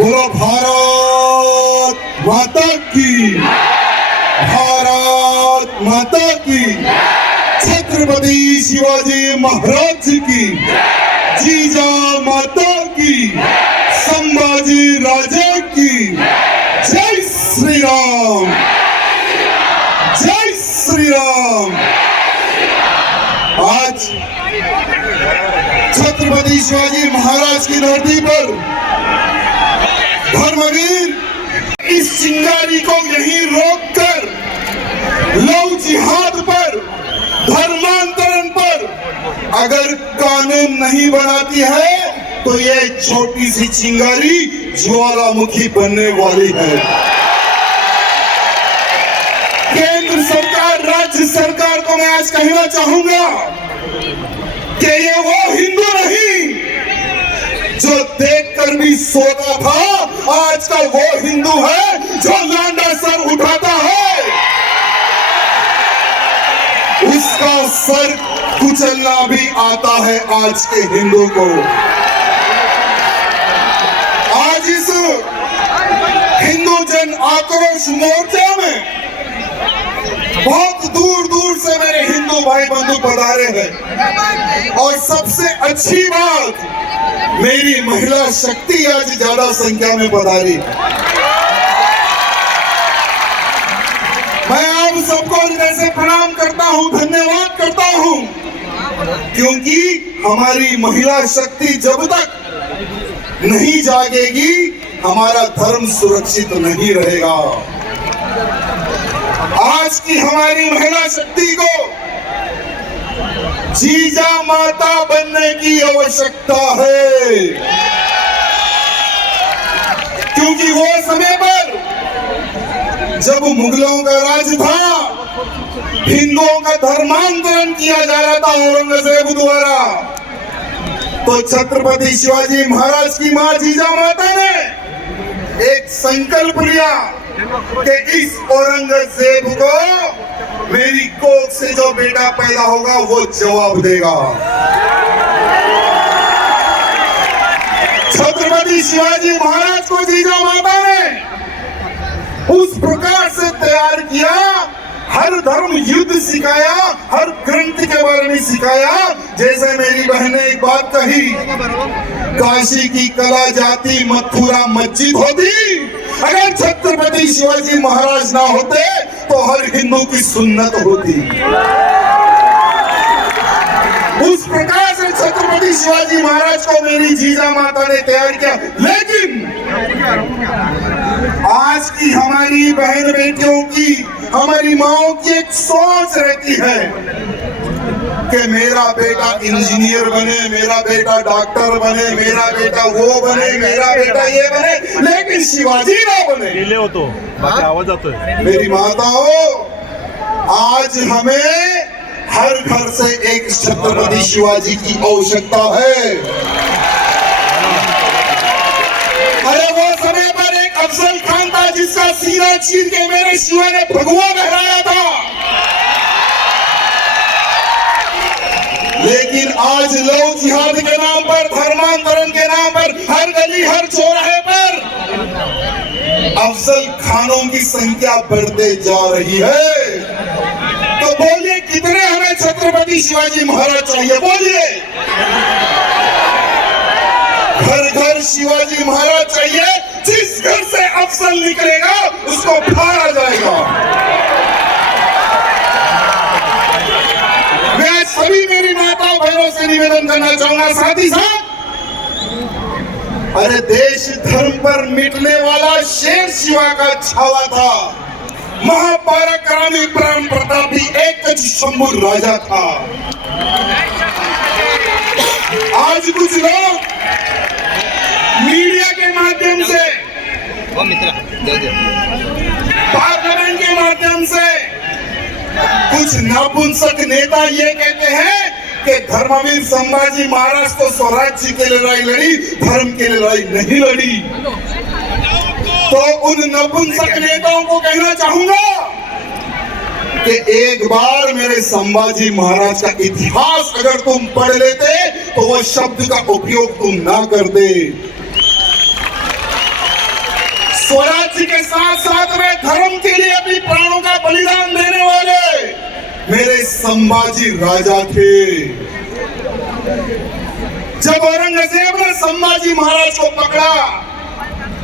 बोलो भारत माता की, भारत माता की, छत्रपति शिवाजी महाराज की, जीजा माता की, संभाजी राजे की, जय श्री राम, जय श्री राम। आज छत्रपति शिवाजी महाराज की धरती पर धर्मवीर इस चिंगारी को यहीं रोककर लव जिहाद पर, धर्मांतरण पर अगर कानून नहीं बनाती है तो ये छोटी सी चिंगारी ज्वालामुखी बनने वाली है। केंद्र सरकार, राज्य सरकार को मैं आज कहना चाहूंगा कि ये वो हिंदू नहीं जो देखकर भी सोता था, आज का वो हिंदू है जो लांडा सर उठाता है, उसका सर कुचलना भी आता है आज के हिंदू को। आज इस हिंदू जन आक्रोश मोर्चा में बहुत दूर दूर से मेरे हिंदू भाई बंधु पधारे हैं और सबसे अच्छी बात, मेरी महिला शक्ति आज ज्यादा संख्या में पधारी। मैं आप सबको हृदय से प्रणाम करता हूं, धन्यवाद करता हूं, क्योंकि हमारी महिला शक्ति जब तक नहीं जागेगी हमारा धर्म सुरक्षित नहीं रहेगा। आज की हमारी महिला शक्ति को जीजा माता बनने की आवश्यकता है, क्योंकि वो समय पर जब मुगलों का राज था, हिंदुओं का धर्मांतरण किया जा रहा था औरंगजेब द्वारा, तो छत्रपति शिवाजी महाराज की मां जीजा माता ने एक संकल्प लिया कि इस औरंगजेब को मेरी कोख से जो बेटा पैदा होगा वो जवाब देगा। छत्रपति शिवाजी महाराज को जीजा माता ने उस प्रकार से तैयार किया, हर धर्म युद्ध सिखाया, हर ग्रंथ के बारे में सिखाया। जैसे मेरी बहन ने एक बात कही, काशी की कला जाती मथुरा मस्जिद होती, अगर छत्रपति शिवाजी महाराज ना होते तो हर हिंदू की सुन्नत होती। उस प्रकार से छत्रपति शिवाजी महाराज को मेरी जीजा माता ने तैयार किया। लेकिन आज की हमारी बहन बेटियों की, हमारी माओ की एक सोच रहती है कि मेरा बेटा इंजीनियर बने, मेरा बेटा डॉक्टर बने, मेरा बेटा वो बने, मेरा बेटा ये बने, लेकिन शिवाजी ना बने। हो तो आवाज आता है। मेरी माताओं, आज हमें हर घर से एक छत्रपति शिवाजी की आवश्यकता है। अरे वो समय पर एक अफजल खान था जिसका सीना चीर के मेरे शिवा ने भगवा लहराया था, लेकिन आज लव जिहाद के नाम पर, धर्मांतरण के नाम पर, हर गली हर चौराहे पर अफजल खानों की संख्या बढ़ते जा रही है। तो बोलिए कितने हमें छत्रपति शिवाजी महाराज चाहिए? बोलिए। घर घर शिवाजी महाराज चाहिए। जिस घर से अफजल निकलेगा उसको फाड़ा जाएगा। मैं सभी मेरी माताओं बहनों से निवेदन करना चाहूंगा, साथ ही साथ, अरे देश धर्म पर मिटने वाला शेर शिवा का छावा था, महापराक्रमी परम प्रतापी एक शंभू राजा था। आज कुछ लोग मीडिया के माध्यम से, पार्लियामेंट के माध्यम से कुछ नपुंसक नेता ये कहते हैं कि धर्मवीर संभाजी महाराज तो स्वराज्य के लिए लड़ाई लड़ी, धर्म के लिए लड़ाई नहीं लड़ी। तो उन नपुंसक नेताओं को कहना चाहूंगा कि एक बार मेरे संभाजी महाराज का इतिहास अगर तुम पढ़ लेते तो वह शब्द का उपयोग तुम ना करते। स्वराज्य के साथ साथ में धर्म के लिए अपनी प्राणों का बलिदान देने वाले मेरे संभाजी राजा थे। जब औरंगजेब ने संभाजी महाराज को पकड़ा,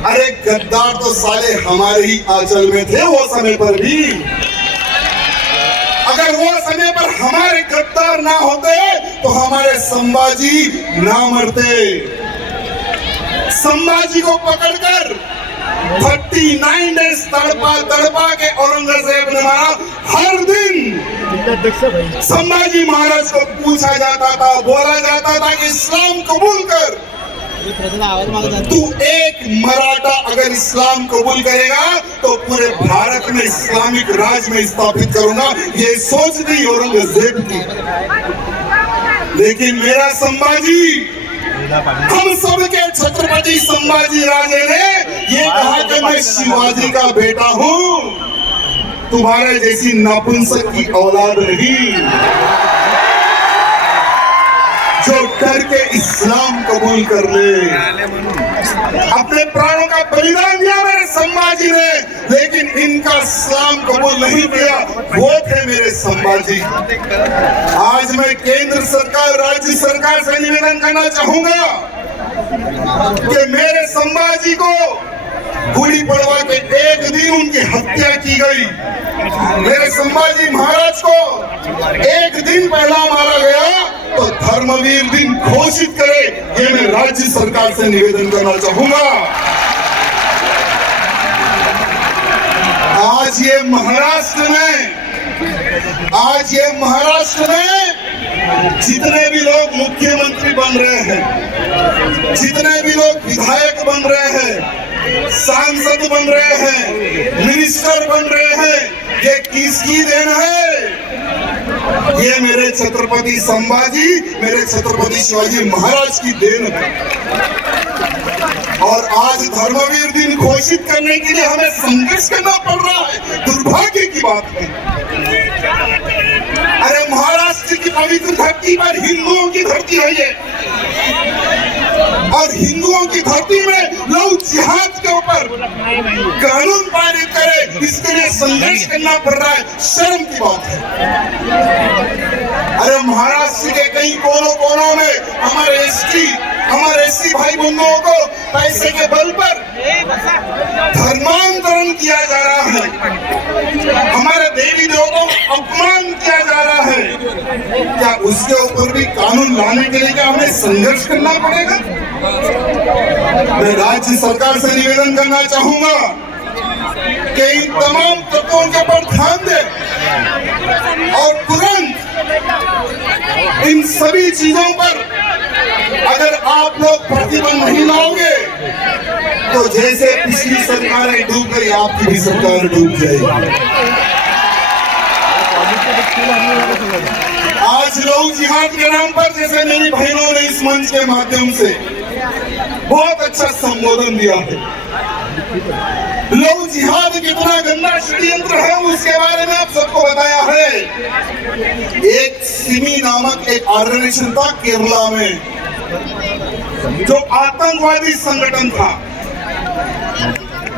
अरे गद्दार तो साले हमारे ही आंचल में थे वो समय पर भी। अगर वो समय पर हमारे गद्दार ना होते तो हमारे संभाजी ना मरते। संभाजी को पकड़कर 39 डेज तड़पा के औरंगजेब ने मारा। हर दिन संभाजी महाराज को पूछा जाता था, बोला जाता था कि इस्लाम कबूल कर। तू एक मराठा अगर इस्लाम कबूल करेगा तो पूरे भारत में इस्लामिक राज में स्थापित करूंगा, ये सोच थी औरंगजेब की। लेकिन मेरा संभाजी, हम सबके छत्रपति संभाजी राजे ने ये कहा कि मैं शिवाजी का बेटा हूं, तुम्हारे जैसी नापुंसक की औलाद नहीं जो डर के इस्लाम कबूल कर ले। अपने प्राणों का बलिदान दिया मेरे संभाजी ने, लेकिन इनका इस्लाम कबूल नहीं किया। वो थे मेरे संभाजी। आज मैं केंद्र सरकार, राज्य सरकार से निवेदन करना चाहूंगा कि मेरे संभाजी को गुड़ी पड़वा के एक दिन उनकी हत्या की गई। मेरे संभाजी महाराज को एक दिन पहला मारा गया तो धर्मवीर दिन घोषित करे, ये मैं राज्य सरकार से निवेदन करना चाहूंगा। आज ये महाराष्ट्र में जितने भी लोग मुख्यमंत्री बन रहे हैं, जितने भी लोग विधायक बन रहे हैं, सांसद बन रहे हैं, मिनिस्टर बन रहे हैं, ये किसकी देन है? ये मेरे छत्रपति संभाजी, मेरे छत्रपति शिवाजी महाराज की देन है। और आज धर्मवीर दिन घोषित करने के लिए हमें संघर्ष करना पड़ रहा है, दुर्भाग्य की बात है। अरे महाराष्ट्र की पवित्र धरती पर हिंदुओं की धरती है ये, और हिंदुओं की धरती में लोग जिहाद के ऊपर कानून पारित करे, इसके लिए संघर्ष करना पड़ रहा है, शर्म की बात है। अरे महाराष्ट्र के कई कोनों में हमारे एससी भाई बंधुओं को पैसे के बल पर धर्मांतरण किया जा रहा है, हमारे देवी देवताओं को अपमान किया जा रहा है। क्या उसके ऊपर भी कानून लाने के लिए क्या हमें संघर्ष करना पड़ेगा? मैं राज्य सरकार से निवेदन करना चाहूंगा कि इन तमाम तत्वों के ऊपर ध्यान दे और तुरंत इन सभी चीजों पर अगर आप लोग प्रतिबंध नहीं लाओगे तो जैसे पिछली सरकारें डूब गई, आपकी भी सरकार डूब जाएगी। आज लोग जिहाद के नाम पर, जैसे मेरी बहनों ने इस मंच के माध्यम से बहुत अच्छा संबोधन दिया है, लोग जिहाद कितना गंदा षड्यंत्र है उसके बारे में आप सबको बताया है। एक सिमी नामक एक ऑर्गेनाइजेशन था केरला में, जो आतंकवादी संगठन था।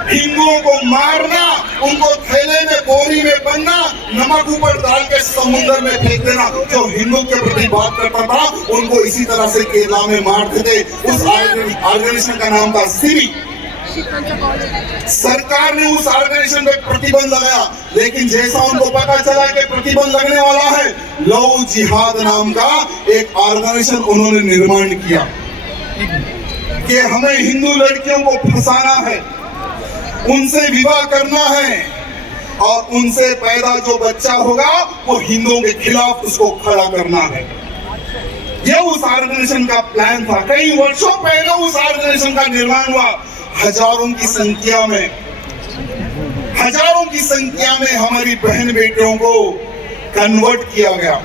हिंदुओं को मारना, उनको थैले में बोरी में बनना, नमक ऊपर डाल के समुद्र में फेंक देना। जो हिंदू के प्रति बात करता था उनको इसी तरह से केरला में मारते थे। उस ऑर्गेनाइजेशन का नाम था सिमी। सरकार ने उस ऑर्गेनाइजेशन पे प्रतिबंध लगाया, लेकिन जैसा उनको पता चला कि प्रतिबंध लगने वाला है, लव जिहाद नाम का एक ऑर्गेनाइजेशन उन्होंने निर्माण किया कि हमें हिंदू लड़कियों को फंसाना है, उनसे विवाह करना है और उनसे पैदा जो बच्चा होगा वो हिंदुओं के खिलाफ उसको खड़ा करना है। यह उस ऑर्गेनाइजेशन का प्लान था। कई वर्षों पहले उस ऑर्गेनाइजेशन का निर्माण हुआ। हजारों की संख्या में हमारी बहन बेटियों को कन्वर्ट किया गया।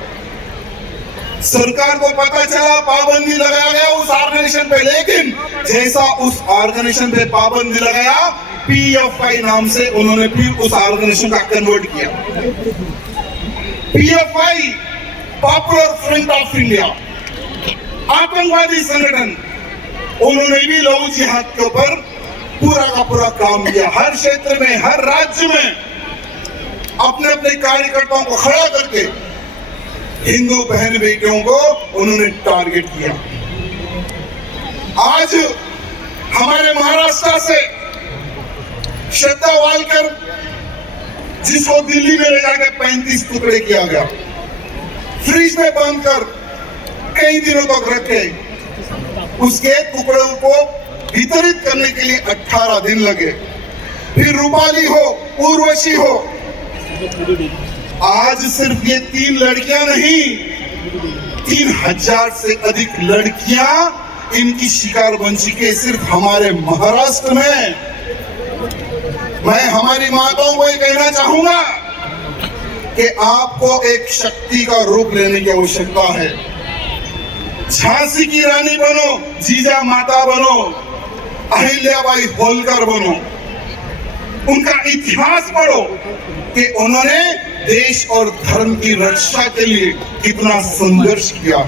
सरकार को पता चला, पाबंदी लगाया गया उस ऑर्गेनाइजेशन पे, लेकिन जैसा उस ऑर्गेनाइजेशन पे पाबंदी लगाया, PFI नाम से उन्होंने फिर उस ऑर्गेनाइजेशन का कन्वर्ट किया। PFI, popular front of India, आतंकवादी संगठन, उन्होंने भी लव जिहाद के ऊपर पूरा का पूरा काम किया। हर क्षेत्र में, हर राज्य में अपने अपने कार्यकर्ताओं को खड़ा करके हिंदू बहन बेटियों को उन्होंने टारगेट किया। आज हमारे महाराष्ट्र से श्रद्धा वालकर, जिसको दिल्ली में ले जाकर 35 टुकड़े किया गया, फ्रिज में बंद कर कई दिनों तक रखे, उसके टुकड़ों को वितरित करने के लिए 18 दिन लगे। फिर रूपाली हो, उर्वशी हो, आज सिर्फ ये 3 लड़कियां नहीं, 3000 से अधिक लड़कियां इनकी शिकार बन चुकी है सिर्फ हमारे महाराष्ट्र में। मैं हमारी माताओं को ये कहना चाहूंगा कि आपको एक शक्ति का रूप लेने की आवश्यकता है। झांसी की रानी बनो, जीजा माता बनो, अहिल्याबाई होलकर बनो, उनका इतिहास पढ़ो कि उन्होंने देश और धर्म की रक्षा के लिए कितना संघर्ष किया।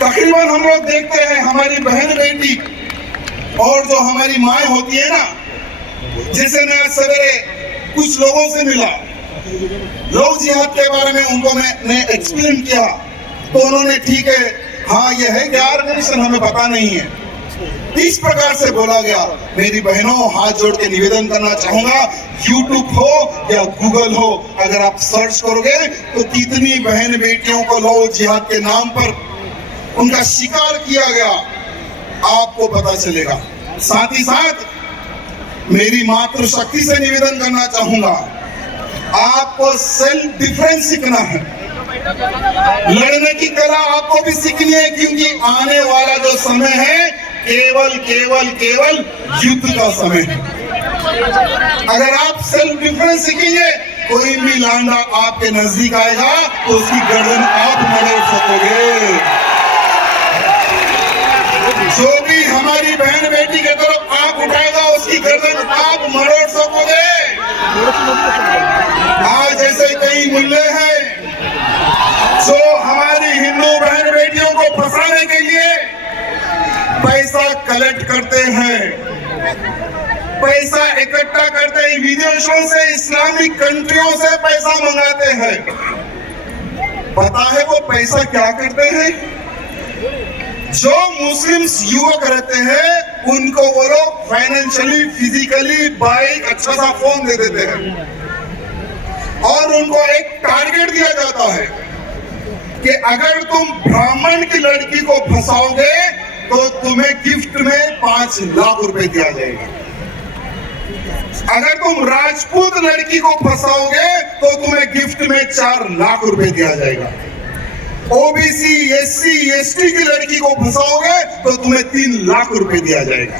तकरीबन हम लोग देखते हैं हमारी बहन बेटी और जो हमारी माए होती है ना, जैसे मैं सवेरे कुछ लोगों से मिला, लव जिहाद के बारे में उनको मैंने एक्सप्लेन किया, तो उन्होंने ठीक है, हाँ ये है क्या ऑर्गेनाइजेशन, हमें पता नहीं है, इस प्रकार से बोला गया। मेरी बहनों, हाथ जोड़ के निवेदन करना चाहूंगा, यूट्यूब हो या गूगल हो, अगर आप सर्च करोगे तो कितनी बहन बेटियों को लव जिहाद के नाम पर उनका शिकार किया गया आपको पता चलेगा। साथ ही साथ मेरी मातृशक्ति से निवेदन करना चाहूंगा, आपको सेल्फ डिफेंस सीखना है, लड़ने की कला आपको भी सीखनी है, क्योंकि आने वाला जो समय है केवल केवल केवल युद्ध का समय है। अगर आप सेल्फ डिफेंस सीखेंगे, कोई भी लांडा आपके नजदीक आएगा तो उसकी गर्दन आप मरोड़ सकोगे। जो भी हमारी बहन बेटी के तरफ आंख उठाएगा उसकी गर्दन आप मरोड़ सकोगे। आज ऐसे कई मुल्ले हैं जो हमारी हिंदू बहन बेटियों को फंसाने के लिए पैसा कलेक्ट करते हैं, पैसा इकट्ठा करते हैं, विदेशों से, इस्लामिक कंट्रियों से पैसा मंगाते हैं। पता है वो पैसा क्या करते हैं? जो मुस्लिम्स युवक रहते हैं उनको वो लोग फाइनेंशियली, फिजिकली, बाइक, अच्छा सा फोन दे देते हैं और उनको एक टारगेट दिया जाता है कि अगर तुम ब्राह्मण की लड़की को फंसाओगे तो तुम्हें गिफ्ट में 5 लाख रुपए दिया जाएगा। अगर तुम राजपूत लड़की को फंसाओगे तो तुम्हें गिफ्ट में 4 लाख रुपए दिया जाएगा। ओबीसी, एससी, एसटी की लड़की को फंसाओगे तो तुम्हें 3 लाख रुपए दिया जाएगा।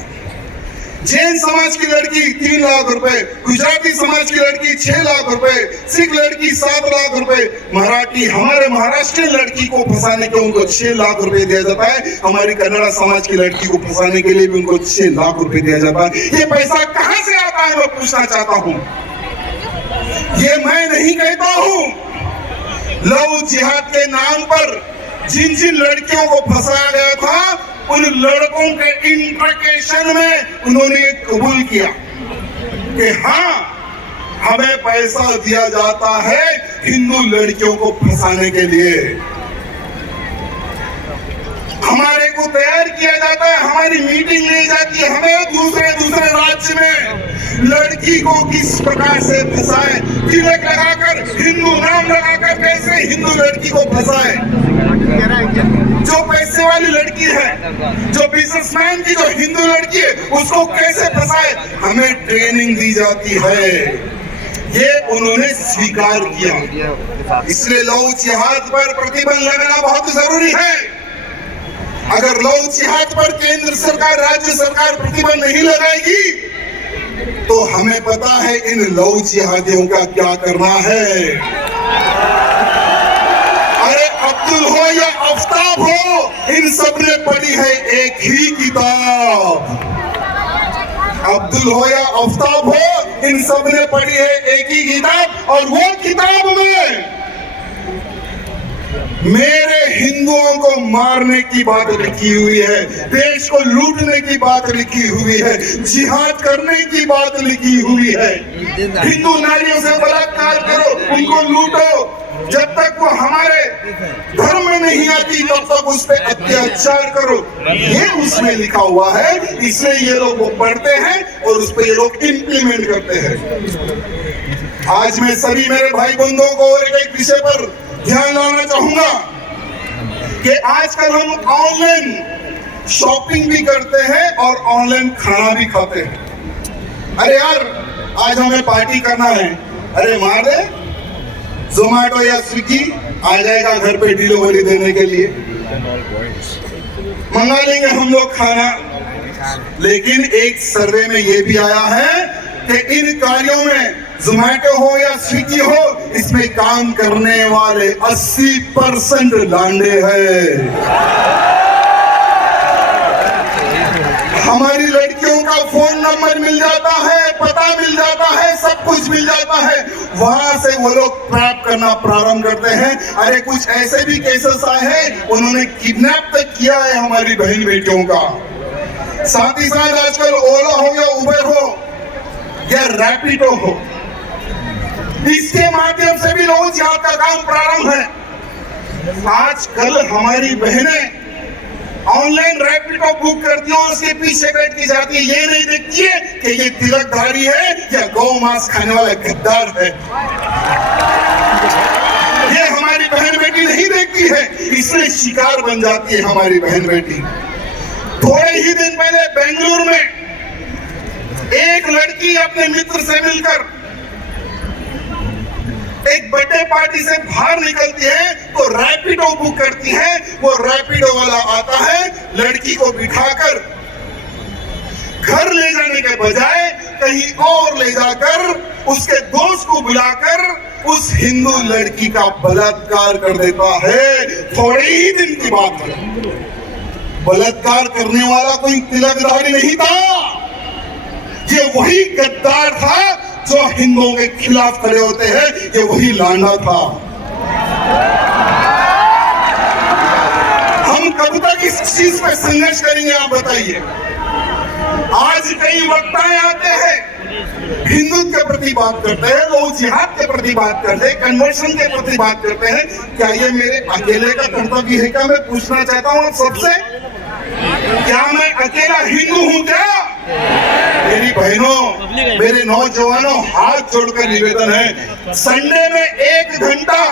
जैन समाज की लड़की 3 लाख रुपए, गुजराती समाज की लड़की 6 लाख रुपए, सिख लड़की 7 लाख रुपए, मराठी, हमारे महाराष्ट्र लड़की को फंसाने के उनको 6 लाख रुपए दिया जाता है। हमारी कन्नड़ा समाज की लड़की को फंसाने के लिए भी उनको 6 लाख रुपए दिया जाता है। ये पैसा कहां से आता है मैं पूछना चाहता हूं। ये मैं नहीं कहता हूं, लव जिहाद के नाम पर जिन जिन लड़कियों को फंसाया गया था उन लड़कों के इंट्रकेशन में उन्होंने कबूल किया कि हाँ हमें पैसा दिया जाता है हिंदू लड़कियों को फंसाने के लिए। हमारे को तैयार किया जाता है, हमारी मीटिंग ली जाती है, हमें दूसरे दूसरे राज्य में लड़की को किस प्रकार से फंसाए, तिलक लगाकर, हिंदू नाम लगाकर कैसे हिंदू लड़की को फंसाए। जो पैसे वाली लड़की है, जो बिजनेसमैन की जो हिंदू लड़की है, उसको कैसे फंसाए, हमें ट्रेनिंग दी जाती है। ये उन्होंने स्वीकार किया। इसलिए लव जिहाद पर प्रतिबंध लगाना बहुत जरूरी है। अगर लव जिहाद पर केंद्र सरकार, राज्य सरकार प्रतिबंध नहीं लगाएगी तो हमें पता है इन लव जिहादियों का क्या करना है। अरे अब्दुल हो या आफ्ताब हो, इन सब ने पढ़ी है एक ही किताब। अब्दुल हो या आफ्ताब हो, इन सब ने पढ़ी है एक ही किताब, और वो किताब में मेरे हिंदुओं को मारने की बात लिखी हुई है, देश को लूटने की बात लिखी हुई है, जिहाद करने की बात लिखी हुई है। हिंदू नारियों से बलात्कार करो, उनको लूटो, जब तक वो हमारे धर्म में नहीं आती तब तक उस पर अत्याचार करो, ये उसमें लिखा हुआ है। इसलिए ये लोग वो पढ़ते हैं और उस पर ये लोग इंप्लीमेंट करते हैं। आज मैं सभी मेरे भाई बंधुओं को और एक विषय पर ध्यान लाना चाहूंगा कि आजकल हम ऑनलाइन शॉपिंग भी करते हैं और ऑनलाइन खाना भी खाते हैं। अरे यार, आज हमें पार्टी करना है, अरे मार दे, जोमैटो या स्विगी आ जाएगा घर पे डिलीवरी देने के लिए, मंगा लेंगे हम लोग खाना। लेकिन एक सर्वे में ये भी आया है कि इन कार्यों में जोमैटो हो या स्विगी हो, इसमें काम करने वाले 80% लांडे हैं। हमारी लड़कियों का फोन नंबर मिल जाता है, पता मिल जाता है, सब कुछ मिल जाता है, वहां से वो लोग ट्रैप करना प्रारंभ करते हैं। अरे कुछ ऐसे भी केसेस आए हैं, उन्होंने किडनैप तक किया है हमारी बहन बेटियों का। साथ ही साथ आजकल ओला हो या उबर हो या रैपिडो हो, इसके माध्यम से भी लोग जिहाद का काम प्रारंभ है। आजकल हमारी बहनें ऑनलाइन रैपिडो बुक करती है, उसके पीछे बैठ की जाती है, ये नहीं देखती है कि ये तिलकधारी है या गौ मांस खाने वाला गद्दार है। ये हमारी बहन बेटी नहीं देखती है, इसलिए शिकार बन जाती है हमारी बहन बेटी। थोड़े ही दिन पहले बेंगलुरु में एक लड़की अपने मित्र से मिलकर एक बर्थडे पार्टी से बाहर निकलती है तो रैपिडो बुक करती है। वो रैपिडो वाला आता है, लड़की को बिठाकर घर ले जाने के बजाय कहीं और ले जाकर उसके दोस्त को बुलाकर उस हिंदू लड़की का बलात्कार कर देता है। थोड़े ही दिन की बात है, बलात्कार करने वाला कोई तिलकधारी नहीं था, ये वही गद्दार था जो हिंदुओं के खिलाफ खड़े होते हैं, ये वही लांडा था। हम कब तक इस चीज पे संघर्ष करेंगे, आप बताइए। आज कई वक्ताएं आते हैं, हिंदुत्व के प्रति बात करते हैं, लोग जिहाद के प्रति बात करते हैं, कन्वर्शन के प्रति बात करते हैं। क्या ये मेरे अकेले का कर्तव्य है? क्या मैं पूछना चाहता हूं आप सबसे, क्या मैं अकेला हिंदू हूं? क्या मेरी बहनों, मेरे नौजवानों, हाथ जोड़कर निवेदन है, संडे में 1 घंटा,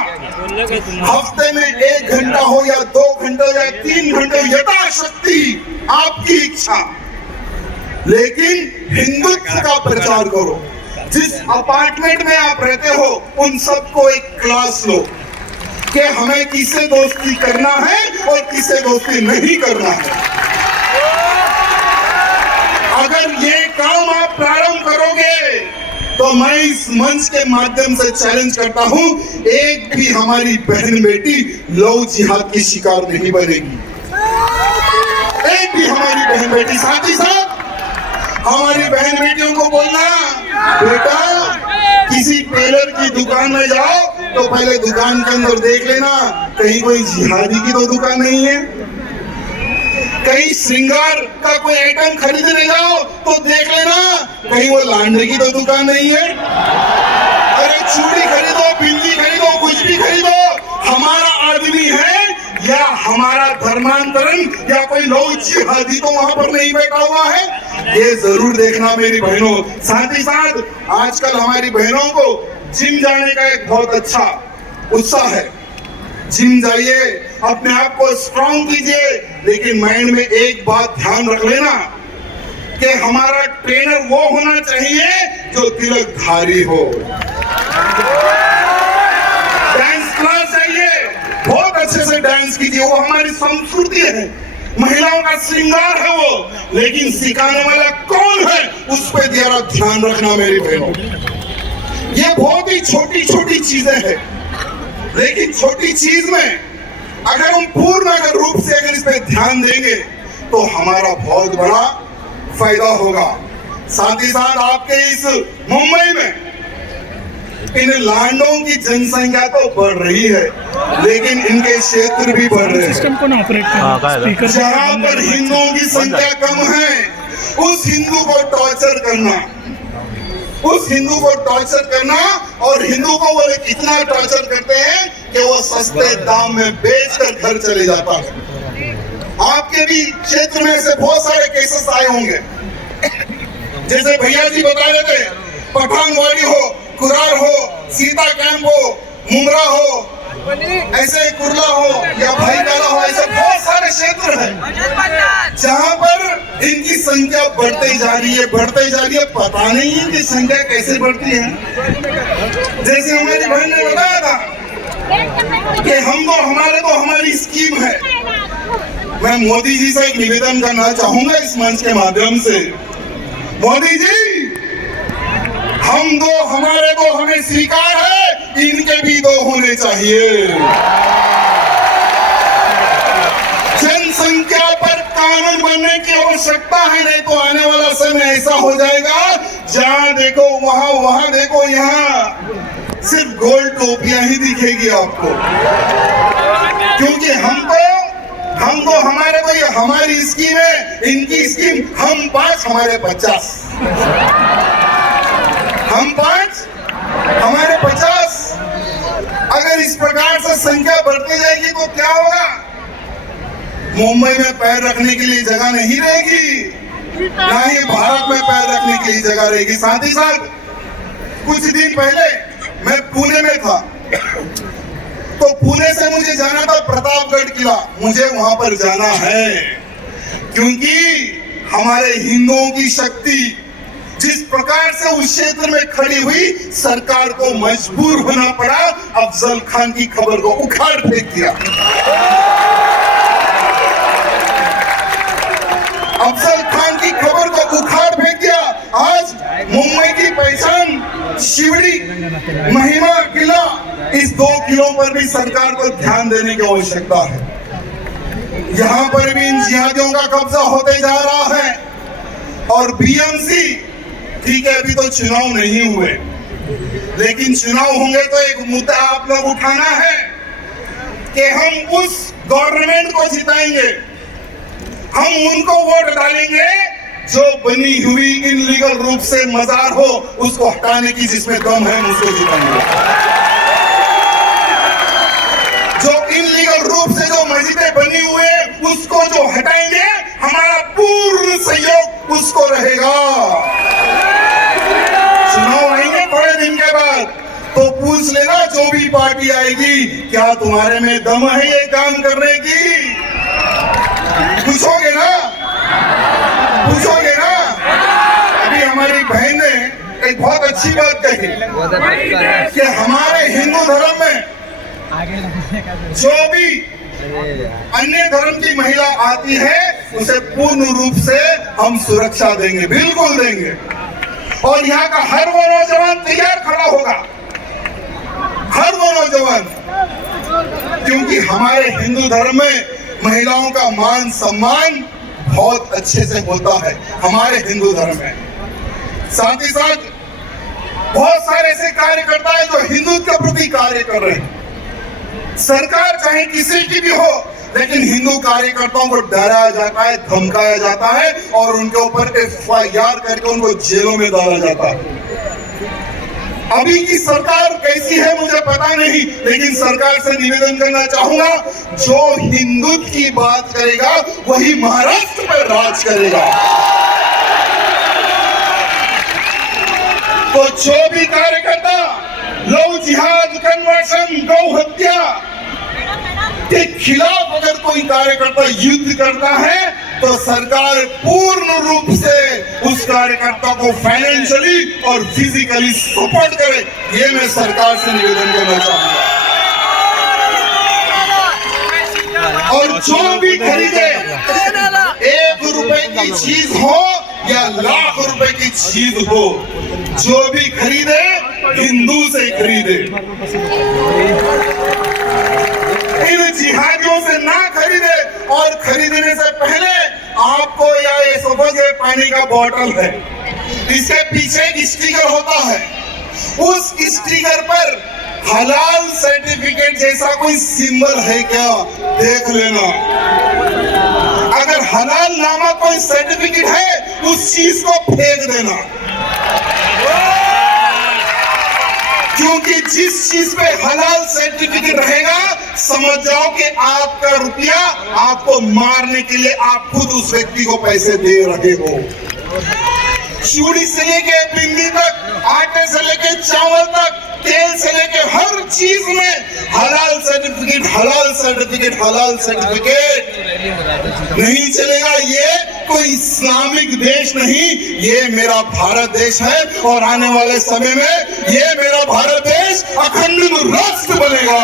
हफ्ते में 1 घंटा हो या 2 घंटे या 3 घंटे, यथाशक्ति आपकी इच्छा, लेकिन हिंदुत्व का प्रचार करो। जिस अपार्टमेंट में आप रहते हो उन सबको एक क्लास लो कि हमें किससे दोस्ती करना है और किससे दोस्ती नहीं करना है। अगर ये काम आप प्रारंभ करोगे तो मैं इस मंच के माध्यम से चैलेंज करता हूं, एक भी हमारी बहन बेटी लव जिहाद की शिकार नहीं बनेगी। एक भी हमारी बहन बेटी। साथ ही साथ हमारी बहन बेटियों को बोलना, बेटा किसी टेलर की दुकान में जाओ तो पहले दुकान के अंदर देख लेना कहीं कोई जिहादी की तो दुकान नहीं है। कहीं श्रृंगार का कोई आइटम खरीदने जाओ तो देख लेना कहीं वो लांडे की तो दुकान नहीं है। अरे चूड़ी खरीदो, बिंदी खरीदो, कुछ भी खरीदो, हमारा आदमी है या हमारा धर्मांतरण या कोई लोग जिहादी तो वहां पर नहीं बैठा हुआ है, ये जरूर देखना मेरी बहनों। साथ ही साथ आजकल हमारी बहनों को जिम जाने का एक बहुत अच्छा उत्साह है। जिम जाइए, अपने आप को स्ट्रॉन्ग कीजिए, लेकिन माइंड में एक बात ध्यान रख लेना कि हमारा ट्रेनर वो होना चाहिए जो तिलकधारी हो। डांस क्लास जाइए, बहुत अच्छे से डांस कीजिए, वो हमारी संस्कृति है, महिलाओं का श्रृंगार है वो, लेकिन सिखाने वाला कौन है उस पर जरा ध्यान रखना मेरी बहनों। ये बहुत ही छोटी छोटी चीजें हैं, लेकिन छोटी चीज में अगर हम पूर्ण रूप से अगर इस पे ध्यान देंगे तो हमारा बहुत बड़ा फायदा होगा। साथ ही साथ आपके इस मुंबई में इन लांडों की जनसंख्या तो बढ़ रही है, लेकिन इनके क्षेत्र भी बढ़ रहे हैं। सिस्टम को ऑपरेट करना, जहां पर हिंदुओं की संख्या कम है, उस हिंदू को टॉर्चर करना, उस हिंदू को टॉर्चर करना, और हिंदू को वो इतना टॉर्चर करते हैं कि वो सस्ते दाम में बेचकर घर चले जाता है। आपके भी क्षेत्र में ऐसे बहुत सारे केसेस आए होंगे, जैसे भैया जी बता रहे थे, पठानवाड़ी हो, कुरार हो, सीता कैंप हो, मुमरा हो, ऐसे कुर्ला हो या भाईकाला हो, ऐसे बहुत सारे क्षेत्र हैं जहां पर इनकी संख्या बढ़ती जा रही है, बढ़ती जा रही है। पता नहीं है कि संख्या कैसे बढ़ती है। जैसे हमारी बहन ने बताया था कि हमारे तो हमारी स्कीम है। मैं मोदी जी से एक निवेदन करना चाहूंगा इस मंच के माध्यम से, मोदी जी, हम दो, हमारे दो हमें स्वीकार है, इनके भी दो होने चाहिए। जनसंख्या पर कानून बनने की आवश्यकता है, नहीं तो आने वाला समय ऐसा हो जाएगा जहां देखो वहां देखो यहाँ सिर्फ गोल्ड टोपियां ही दिखेगी आपको। क्योंकि हम तो हमारे तो ये हमारी स्कीम है, इनकी स्कीम हम 5 हमारे 50, हम 5 हमारे 50। अगर इस प्रकार से संख्या बढ़ती जाएगी तो क्या होगा? मुंबई में पैर रखने के लिए जगह नहीं रहेगी, ना ही भारत में पैर रखने के लिए जगह रहेगी। साथ ही साथ कुछ दिन पहले मैं पुणे में था, तो पुणे से मुझे जाना था प्रतापगढ़ किला। मुझे वहां पर जाना है क्योंकि हमारे हिंदुओं की शक्ति जिस प्रकार से उस क्षेत्र में खड़ी हुई, सरकार को मजबूर होना पड़ा अफजल खान की खबर को उखाड़ फेंक दिया। अफजल खान की खबर को उखाड़ फेंक दिया। आज मुंबई की पहचान शिवड़ी, महिमा किला, इस 2 किलों पर भी सरकार को ध्यान देने की आवश्यकता है। यहाँ पर भी इन जिहादियों का कब्जा होते जा रहा है। और बीएमसी, ठीक है, अभी तो चुनाव नहीं हुए, लेकिन चुनाव होंगे तो एक मुद्दा आप लोग उठाना है कि हम उस गवर्नमेंट को जिताएंगे, हम उनको वोट डालेंगे जो बनी हुई इनलीगल रूप से मजार हो उसको हटाने की जिसमें दम है, उसको जिताएंगे। जो इनलीगल रूप से जो मस्जिदें बनी हुई है उसको जो हटाएंगे, हमारा पूर्ण सहयोग उसको रहेगा। चुनाव आएंगे थोड़े दिन के बाद, तो पूछ लेना जो भी पार्टी आएगी, क्या तुम्हारे में दम है ये काम करने की? पूछोगे ना, पूछोगे ना। अभी हमारी बहन ने एक बहुत अच्छी बात कही कि हमारे हिंदू धर्म में जो भी अन्य धर्म की महिला आती है उसे पूर्ण रूप से हम सुरक्षा देंगे, बिल्कुल देंगे। और यहाँ का हर वो नौजवान तैयार खड़ा होगा, हर वो नौजवान, क्योंकि हमारे हिंदू धर्म में महिलाओं का मान सम्मान बहुत अच्छे से होता है हमारे हिंदू धर्म में। साथ ही साथ बहुत सारे ऐसे कार्यकर्ता हैं जो हिंदुत्व के प्रति कार्य कर रहे हैं। सरकार चाहे किसी की भी हो, लेकिन हिंदू कार्यकर्ताओं को डराया जाता है, धमकाया जाता है और उनके ऊपर FIR करके उनको जेलों में डाला जाता है। अभी की सरकार कैसी है मुझे पता नहीं, लेकिन सरकार से निवेदन करना चाहूंगा, जो हिंदुत्व की बात करेगा वही महाराष्ट्र पर राज करेगा। तो जो भी कार्यकर्ता लव जिहाद, कन्वर्शन, गौ हत्या के खिलाफ अगर कोई कार्यकर्ता युद्ध करता है तो सरकार पूर्ण रूप से उस कार्यकर्ता को फाइनेंशियली और फिजिकली सपोर्ट करे, ये मैं सरकार से निवेदन करना चाहूंगा। और जो भी खरीदे, 1 रुपए की चीज हो या लाख रुपए की चीज हो, जो भी खरीदे हिंदू से खरीदे, इन जिहादियों से ना खरीदे। और खरीदने से पहले आपको या ये समझ पानी का बोतल है, इसके पीछे एक स्टिकर होता है, उस स्टिकर पर हलाल सर्टिफिकेट जैसा कोई सिंबल है क्या, देख लेना। अगर हलाल नामक कोई सर्टिफिकेट है, उस चीज को फेंक देना, क्योंकि जिस चीज पे हलाल सर्टिफिकेट रहेगा, समझ जाओ कि आपका रुपया आपको मारने के लिए आप खुद उस व्यक्ति को पैसे दे रहे हो। चूड़ी से लेके बिंदी तक, आटे से लेके चावल तक, तेल से लेके हर चीज में हलाल सर्टिफिकेट, हलाल सर्टिफिकेट, हलाल सर्टिफिकेट। नहीं चलेगा। ये कोई इस्लामिक देश नहीं, ये मेरा भारत देश है, और आने वाले समय में ये मेरा भारत देश अखंड राष्ट्र बनेगा।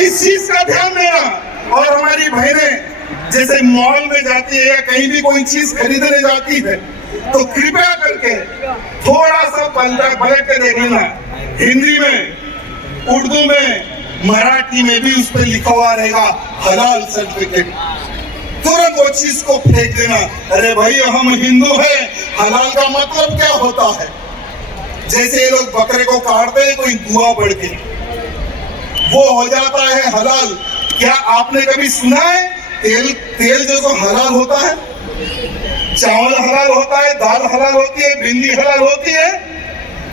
इस चीज का ध्यान देना। और हमारी बहनें जैसे मॉल में जाती है या कहीं भी कोई चीज खरीदने जाती है, तो कृपया करके थोड़ा सा पलट के देख लेना। हिंदी में, उर्दू में, मराठी में भी उस पर लिखा हुआ रहेगा हलाल सर्टिफिकेट। तुरंत वो चीज को फेंक देना। अरे भाई, हम हिंदू हैं, हलाल का मतलब क्या होता है? जैसे ये लोग बकरे को काटते हैं, कोई दुआ पढ़ के वो हो जाता है हलाल। क्या आपने कभी सुना है तेल जो हलाल होता है? चावल हलाल होता है, दाल हलाल होती है, भिंडी हलाल होती है,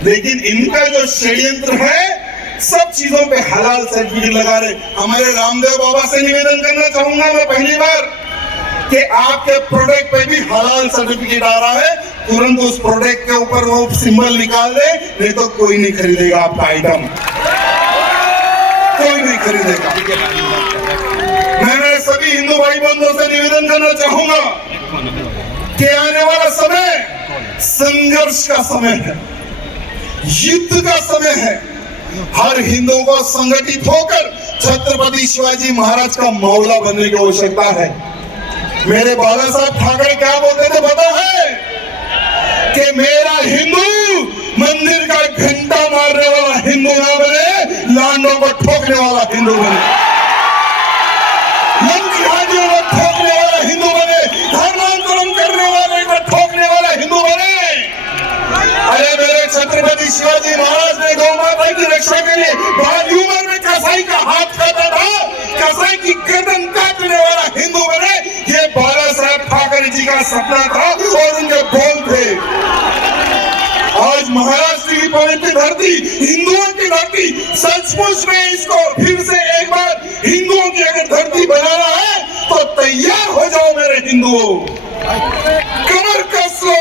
लेकिन इनका जो षड्यंत्र है, सब चीजों पे हलाल सर्टिफिकेट लगा रहे। हमारे रामदेव बाबा से निवेदन करना चाहूंगा मैं पहली बार कि आपके प्रोडक्ट पे भी हलाल सर्टिफिकेट आ रहा है, तुरंत उस प्रोडक्ट के ऊपर वो सिंबल निकाल दे, नहीं तो कोई नहीं खरीदेगा आपका आइटम, कोई नहीं खरीदेगा। मैं सभी हिंदू भाई बंधुओं से निवेदन करना चाहूंगा कि आने वाला समय संघर्ष का समय है, युद्ध का समय है। हर हिंदू को संगठित होकर छत्रपति शिवाजी महाराज का मौला बनने की आवश्यकता है। मेरे बाला साहब ठाकरे क्या बोलते थे पता है? कि मेरा हिंदू मंदिर का घंटा मारने वाला हिंदू ना बने, लांडों को ठोकने वाला हिंदू बने, जिहादियों को ठोकने वाला हिंदू बने, धर्मांतरण करने वाले को ठोकने वाला हिंदू बने। अरे मेरे छत्रपति शिवाजी महाराज ने गौ माता की रक्षा के लिए बाली उम्र में कसाई का हाथ काटा था, कसाई की गर्दन काटने वाला हिंदू बने। ये बाला साहब ठाकरे जी का सपना था और उनके बोल थे। आज महाराष्ट्र की पवित्र धरती, हिंदुओं की धरती, सचमुच में इसको फिर से एक बार हिंदुओं की अगर धरती बनाना है, तो तैयार हो जाओ मेरे हिंदुओं, कमर कस लो।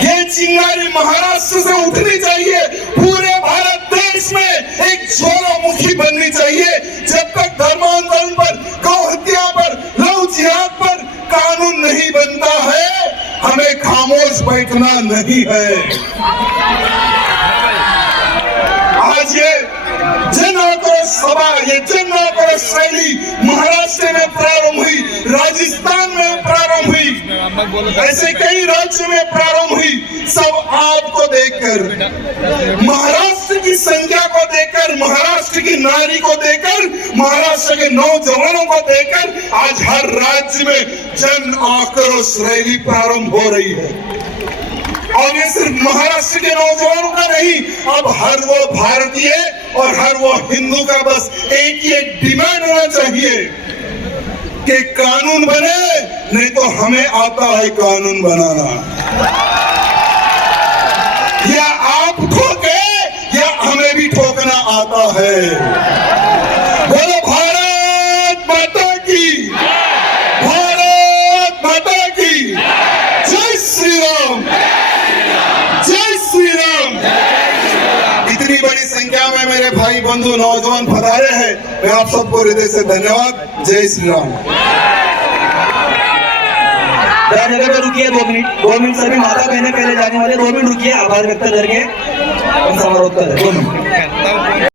ये चिंगारी महाराष्ट्र से उठनी चाहिए, पूरे भारत देश में एक ज्वालामुखी बननी चाहिए। जब तक धर्मांतरण पर, गौ हत्या पर, लव जिहाद पर कानून नहीं बनता है, हमें खामोश बैठना नहीं है। आज ये जन आक्रोश सभा, ये जन आक्रोश रैली महाराष्ट्र में प्रारंभ हुई, राजस्थान में प्रारंभ हुई, ऐसे कई राज्यों में प्रारंभ हुई। सब आपको देखकर, महाराष्ट्र की संख्या को देखकर, महाराष्ट्र की नारी को देखकर, महाराष्ट्र के नौजवानों को देखकर आज हर राज्य में जन आक्रोश रैली प्रारंभ हो रही है। और ये सिर्फ महाराष्ट्र के नौजवानों का नहीं, अब हर वो भारतीय और हर वो हिंदू का बस एक ही एक डिमांड होना चाहिए कि कानून बने, नहीं तो हमें आता है कानून बनाना। या आप ठोके या हमें भी ठोकना आता है। बोलो भारत माता की, भारत माता की जय श्री राम, जय श्री राम। इतनी बड़ी संख्या में मेरे भाई बंधु नौजवान पधारे हैं, मैं आप सबको हृदय से धन्यवाद। जय श्री राम। जगह पे रुकिए 2 मिनट, 2 मिनट सभी माता बहनें पहले जाने वाले, 2 मिनट रुकिए, आभार व्यक्त करके हम समारोह कर रहे हैं। 2 मिनट।